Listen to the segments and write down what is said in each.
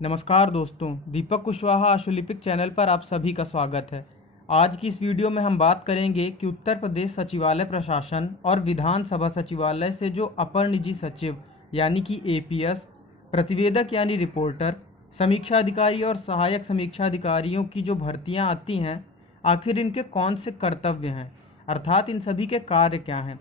नमस्कार दोस्तों, दीपक कुशवाहा आशुलिपिक चैनल पर आप सभी का स्वागत है। आज की इस वीडियो में हम बात करेंगे कि उत्तर प्रदेश सचिवालय प्रशासन और विधानसभा सचिवालय से जो अपर निजी सचिव यानी कि एपीएस, प्रतिवेदक यानी रिपोर्टर, समीक्षा अधिकारी और सहायक समीक्षा अधिकारियों की जो भर्तियां आती हैं, आखिर इनके कौन से कर्तव्य हैं, अर्थात इन सभी के कार्य क्या हैं,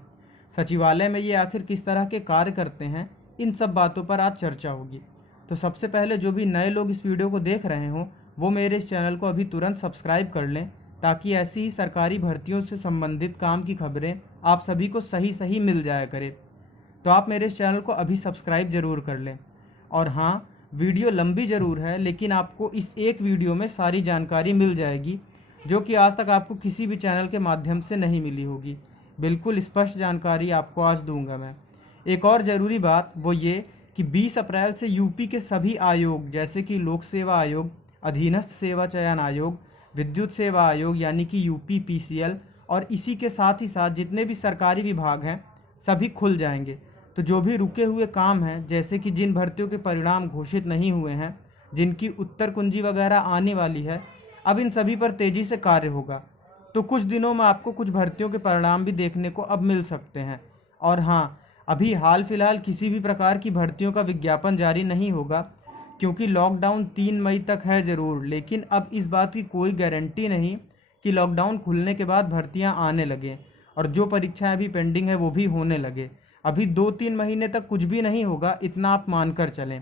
सचिवालय में ये आखिर किस तरह के कार्य करते हैं, इन सब बातों पर आज चर्चा होगी। तो सबसे पहले जो भी नए लोग इस वीडियो को देख रहे हों वो मेरे इस चैनल को अभी तुरंत सब्सक्राइब कर लें, ताकि ऐसी ही सरकारी भर्तियों से संबंधित काम की खबरें आप सभी को सही मिल जाया करे। तो आप मेरे इस चैनल को अभी सब्सक्राइब ज़रूर कर लें। और हाँ, वीडियो लंबी ज़रूर है, लेकिन आपको इस एक वीडियो में सारी जानकारी मिल जाएगी जो कि आज तक आपको किसी भी चैनल के माध्यम से नहीं मिली होगी। बिल्कुल स्पष्ट जानकारी आपको आज दूंगा मैं। एक और ज़रूरी बात वो ये कि 20 अप्रैल से यूपी के सभी आयोग जैसे कि लोक सेवा आयोग, अधीनस्थ सेवा चयन आयोग, विद्युत सेवा आयोग यानी कि यूपी पीसीएल और इसी के साथ ही साथ जितने भी सरकारी विभाग हैं सभी खुल जाएंगे। तो जो भी रुके हुए काम हैं, जैसे कि जिन भर्तियों के परिणाम घोषित नहीं हुए हैं, जिनकी उत्तर कुंजी वगैरह आने वाली है, अब इन सभी पर तेज़ी से कार्य होगा। तो कुछ दिनों में आपको कुछ भर्तियों के परिणाम भी देखने को अब मिल सकते हैं। और हाँ, अभी हाल फिलहाल किसी भी प्रकार की भर्तियों का विज्ञापन जारी नहीं होगा, क्योंकि लॉकडाउन 3 मई तक है ज़रूर, लेकिन अब इस बात की कोई गारंटी नहीं कि लॉकडाउन खुलने के बाद भर्तियां आने लगें और जो परीक्षाएं अभी पेंडिंग है वो भी होने लगे। अभी 2-3 महीने तक कुछ भी नहीं होगा, इतना आप मानकर चलें।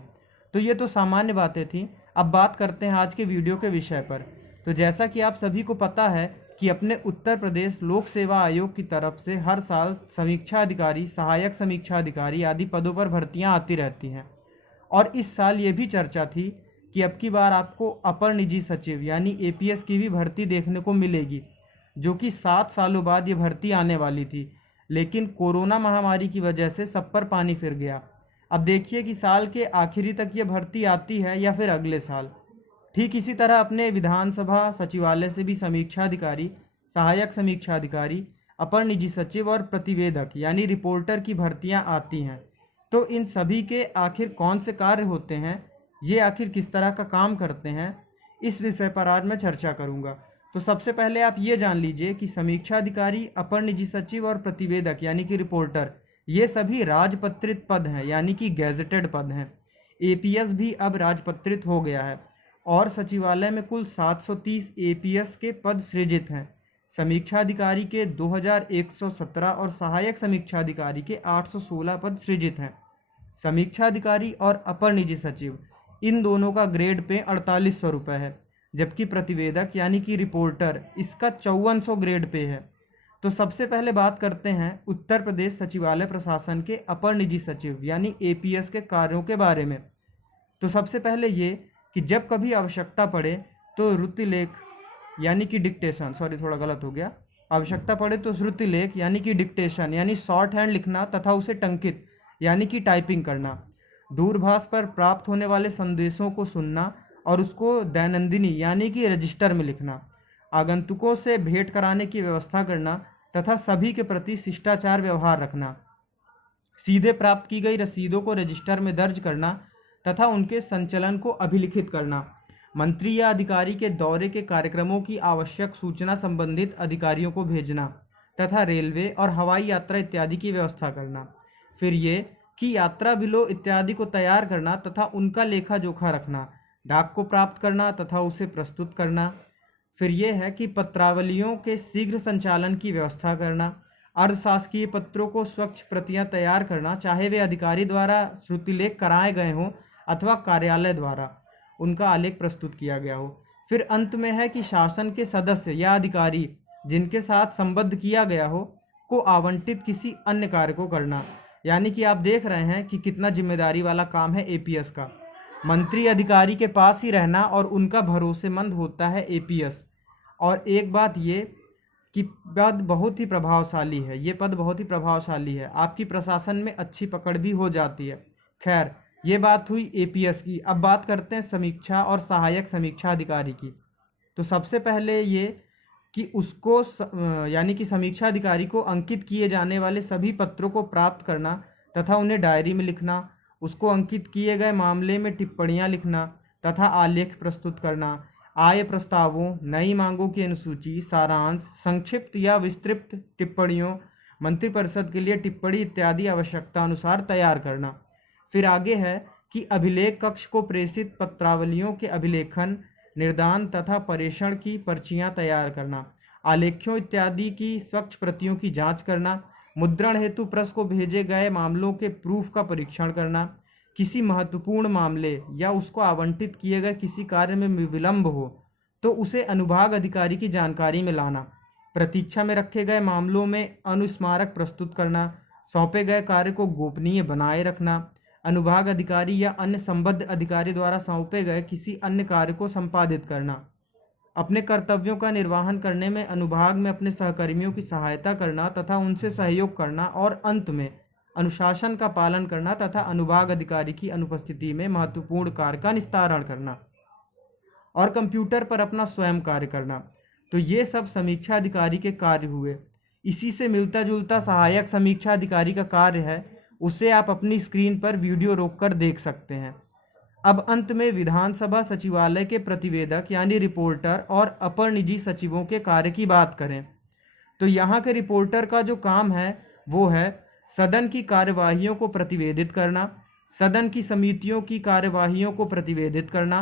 तो ये तो सामान्य बातें थी। अब बात करते हैं आज के वीडियो के विषय पर। तो जैसा कि आप सभी को पता है कि अपने उत्तर प्रदेश लोक सेवा आयोग की तरफ से हर साल समीक्षा अधिकारी, सहायक समीक्षा अधिकारी आदि पदों पर भर्तियां आती रहती हैं। और इस साल ये भी चर्चा थी कि अब की बार आपको अपर निजी सचिव यानी एपीएस की भी भर्ती देखने को मिलेगी, जो कि 7 सालों बाद ये भर्ती आने वाली थी, लेकिन कोरोना महामारी की वजह से सब पर पानी फिर गया। अब देखिए कि साल के आखिरी तक ये भर्ती आती है या फिर अगले साल। ठीक इसी तरह अपने विधानसभा सचिवालय से भी समीक्षा अधिकारी, सहायक समीक्षा अधिकारी, अपर निजी सचिव और प्रतिवेदक यानी रिपोर्टर की भर्तियां आती हैं। तो इन सभी के आखिर कौन से कार्य होते हैं, ये आखिर किस तरह का काम करते हैं, इस विषय पर आज मैं चर्चा करूंगा। तो सबसे पहले आप ये जान लीजिए कि समीक्षा अधिकारी, अपर निजी सचिव और प्रतिवेदक यानी कि रिपोर्टर, ये सभी राजपत्रित पद हैं यानी कि गैजेटेड पद हैं। एपीएस भी अब राजपत्रित हो गया है और सचिवालय में कुल 730 एपीएस के पद सृजित हैं। समीक्षा अधिकारी के 2117 और सहायक समीक्षा अधिकारी के 816 पद सृजित हैं। समीक्षा अधिकारी और अपर निजी सचिव इन दोनों का ग्रेड पे 4800 रुपये है, जबकि प्रतिवेदक यानी कि रिपोर्टर इसका 5400 ग्रेड पे है। तो सबसे पहले बात करते हैं उत्तर प्रदेश सचिवालय प्रशासन के अपर निजी सचिव यानी एपीएस के कार्यों के बारे में। तो सबसे पहले ये कि जब कभी आवश्यकता पड़े तो श्रुतिलेख यानी कि डिक्टेशन, थोड़ा गलत हो गया, आवश्यकता पड़े तो श्रुतिलेख यानी कि डिक्टेशन यानी शॉर्ट हैंड लिखना तथा उसे टंकित यानी कि टाइपिंग करना, दूरभाष पर प्राप्त होने वाले संदेशों को सुनना और उसको दैनंदिनी यानी कि रजिस्टर में लिखना, आगंतुकों से भेंट कराने की व्यवस्था करना तथा सभी के प्रति शिष्टाचार व्यवहार रखना, सीधे प्राप्त की गई रसीदों को रजिस्टर में दर्ज करना तथा उनके संचलन को अभिलिखित करना, मंत्री या अधिकारी के दौरे के कार्यक्रमों की आवश्यक सूचना संबंधित अधिकारियों को भेजना तथा रेलवे और हवाई यात्रा इत्यादि की व्यवस्था करना। फिर ये कि यात्रा बिलों इत्यादि को तैयार करना तथा उनका लेखा जोखा रखना, डाक को प्राप्त करना तथा उसे प्रस्तुत करना। फिर यह है कि पत्रावलियों के शीघ्र संचालन की व्यवस्था करना, अर्धशासकीय पत्रों को स्वच्छ प्रतियां तैयार करना, चाहे वे अधिकारी द्वारा श्रुतिलेख कराए गए हों अथवा कार्यालय द्वारा उनका आलेख प्रस्तुत किया गया हो। फिर अंत में है कि शासन के सदस्य या अधिकारी जिनके साथ संबद्ध किया गया हो को आवंटित किसी अन्य कार्य को करना। यानी कि आप देख रहे हैं कि कितना जिम्मेदारी वाला काम है एपीएस का। मंत्री अधिकारी के पास ही रहना और उनका भरोसेमंद होता है एपीएस। और एक बात ये कि पद बहुत ही प्रभावशाली है, ये पद बहुत ही प्रभावशाली है, आपकी प्रशासन में अच्छी पकड़ भी हो जाती है। खैर, ये बात हुई एपीएस की। अब बात करते हैं समीक्षा और सहायक समीक्षा अधिकारी की। तो सबसे पहले ये कि उसको यानी कि समीक्षा अधिकारी को अंकित किए जाने वाले सभी पत्रों को प्राप्त करना तथा उन्हें डायरी में लिखना, उसको अंकित किए गए मामले में टिप्पणियां लिखना, तथा आलेख प्रस्तुत करना, आय प्रस्तावों, नई मांगों की अनुसूची, सारांश, संक्षिप्त या विस्तृत टिप्पणियों, मंत्रिपरिषद के लिए टिप्पणी इत्यादि आवश्यकता अनुसार तैयार करना। फिर आगे है कि अभिलेख कक्ष को प्रेषित पत्रावलियों के अभिलेखन, निर्दान तथा परेषण की पर्चियां तैयार करना, आलेख्यों इत्यादि की स्वच्छ प्रतियों की जांच करना, मुद्रण हेतु प्रेस को भेजे गए मामलों के प्रूफ का परीक्षण करना, किसी महत्वपूर्ण मामले या उसको आवंटित किए गए किसी कार्य में विलंब हो तो उसे अनुभाग अधिकारी की जानकारी में लाना, प्रतीक्षा में रखे गए मामलों में अनुस्मारक प्रस्तुत करना, सौंपे गए कार्य को गोपनीय बनाए रखना, अनुभाग अधिकारी या अन्य संबद्ध अधिकारी द्वारा सौंपे गए किसी अन्य कार्य को संपादित करना, अपने कर्तव्यों का निर्वहन करने में अनुभाग में अपने सहकर्मियों की सहायता करना तथा उनसे सहयोग करना, और अंत में अनुशासन का पालन करना तथा अनुभाग अधिकारी की अनुपस्थिति में महत्वपूर्ण कार्य का निस्तारण करना और कंप्यूटर पर अपना स्वयं कार्य करना। तो ये सब समीक्षा अधिकारी के कार्य हुए। इसी से मिलता जुलता सहायक समीक्षा अधिकारी का कार्य है, उसे आप अपनी स्क्रीन पर वीडियो रोककर देख सकते हैं। अब अंत में विधानसभा सचिवालय के प्रतिवेदक यानी रिपोर्टर और अपर निजी सचिवों के कार्य की बात करें तो यहाँ के रिपोर्टर का जो काम है वो है सदन की कार्यवाहियों को प्रतिवेदित करना, सदन की समितियों की कार्यवाहियों को प्रतिवेदित करना,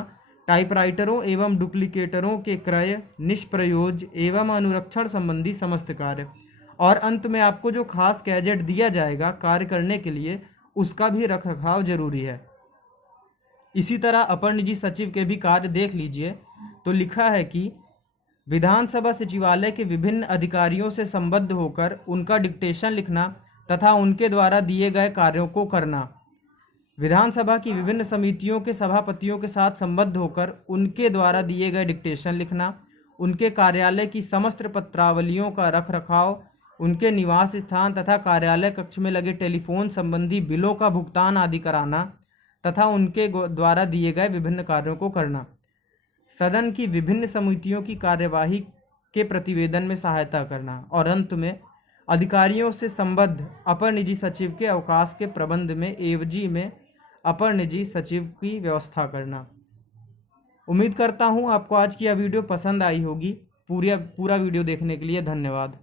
टाइपराइटरों एवं डुप्लीकेटरों के क्रय, निष्प्रयोज एवं अनुरक्षण संबंधी समस्त कार्य, और अंत में आपको जो खास गैजेट दिया जाएगा कार्य करने के लिए उसका भी रखरखाव जरूरी है। इसी तरह अपर निजी सचिव के भी कार्य देख लीजिए तो लिखा है कि विधानसभा सचिवालय के विभिन्न अधिकारियों से संबद्ध होकर उनका डिक्टेशन लिखना तथा उनके द्वारा दिए गए कार्यों को करना, विधानसभा की विभिन्न समितियों के सभापतियों के साथ संबद्ध होकर उनके द्वारा दिए गए डिक्टेशन लिखना, उनके कार्यालय की समस्त पत्रावलियों का रखरखाव, उनके निवास स्थान तथा कार्यालय कक्ष में लगे टेलीफोन संबंधी बिलों का भुगतान आदि कराना तथा उनके द्वारा दिए गए विभिन्न कार्यों को करना, सदन की विभिन्न समितियों की कार्यवाही के प्रतिवेदन में सहायता करना, और अंत में अधिकारियों से संबद्ध अपर निजी सचिव के अवकाश के प्रबंध में एवजी में अपर निजी सचिव की व्यवस्था करना। उम्मीद करता हूँ आपको आज की यह वीडियो पसंद आई होगी। पूरा वीडियो देखने के लिए धन्यवाद।